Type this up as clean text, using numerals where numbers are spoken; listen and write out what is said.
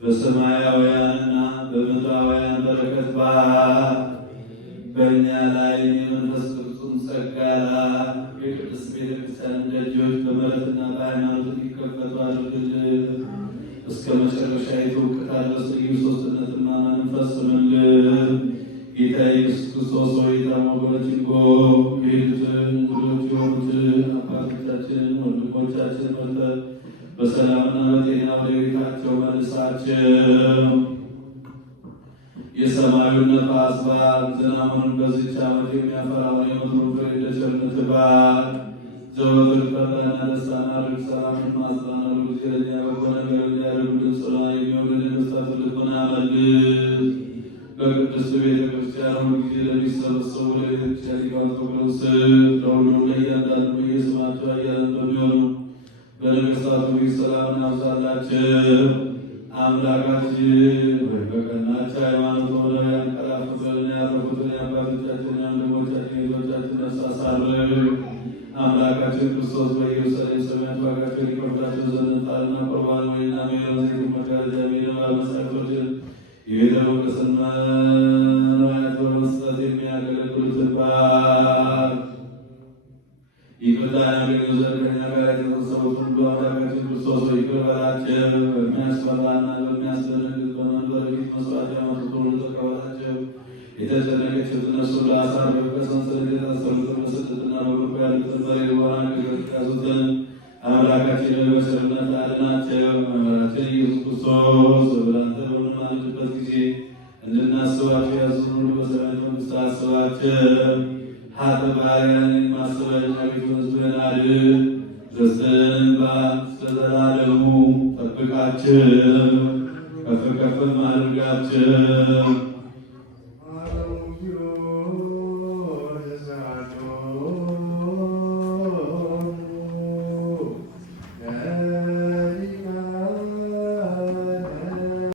በሰማያውያንና በምድራውያን በረከት ባህር በእኛ ላይ የመንፈስ ቅዱስን ጸጋ የቅድስት ቤተክርስቲያን ደጆች በምሕረትና በሃይማኖት እንዲከፈቱ አድርግልን። እስከ መጨረሻ እውቀት ድረስ ሶስትነትን ማመንን ፈጽምልን። ጌታ ኢየሱስ ክርስቶስ ሆይ ታሞገችን የሄዱትን እንግዶች የሆኑትን አባቶቻችን ወንድሞቻችን መርተህ በሰላምና በጤና ወደ ቤታቸው መልሳቸው። የሰማዩን ነፋስ ባርክ፣ ዝናቡን በዚህች ዓመት የሚያፈራውን የምድሩን ፍሬ እንደ ቸርነትህ ባርክ። ዘወትር ፈተና ደስታና ርቅ ሰላምን ማጽናናት ጊዜ ለእኛ በጎ ነገር እንዲያደርጉልን ጽና የሚሆንን የመስጠት ልቦና መልስ። በቅድስት ቤተ ክርስቲያን ሁልጊዜ ለሚሰበሰቡ ለቤተክርስቲያን ሊቃውንት ሁሉ ለሁሉም ለእያንዳንዱ በየስማቸው ኃያላን በሚሆኑ በነገሥታቱ ፊት ሰላምን አብዛላቸው። አምላካችን ወይ በቀናች ሃይማኖት ሆነው ያንቀላፉትን ያረፉትን የአባቶቻችን የወንድሞቻችን የእህቶቻችን ነፍስ አሳርፍ። አምላካችን ክርስቶስ በኢየሩሳሌም ሰማያት ዋጋቸውን ይከፍላቸው ዘንድ ዕጣንና ቁርባን ወይንና ሜሮን ዘይቱን መጋረጃ ሚደባል መጻሕፍቶችን የቤተ መቅደስን ንዋያት በመስጠት የሚያገለግሉትን ባርክ። ይቅርታን ያገኙ ዘንድ ከእኛ ጋር የተሰበሰቡት ሁሉ አምላካችን ክርስቶስ ሆይ ይቅር በላቸው። በሚያስፈራና በሚያስደነግጥ በመንበር ፊት መስዋዕት ያመጡትን ሁሉ ተቀበላቸው። የተጨነቀችውን ነፍሱን አሳርፍ። በሰንሰለት የታሰሩትን በስደትና በምርኮ ያሉትን በሌልቦና ገነት ያዙትን አምላካችንን በቸርነት አድናቸው። መምህራችን ኢየሱስ ክርስቶስ በላንተ በምንማልድበት ጊዜ እንድናስባቸው ያዙን ሁሉ በሰማያዊት መንግሥት አስባቸው። ሀጥ ባሪያን ማስበኝ አቤቱ ሕዝብህን አድን። ደስትህን እስከ ዘላለሙ ጠብቃቸው፣ ከፍ ከፍም አድርጋቸው።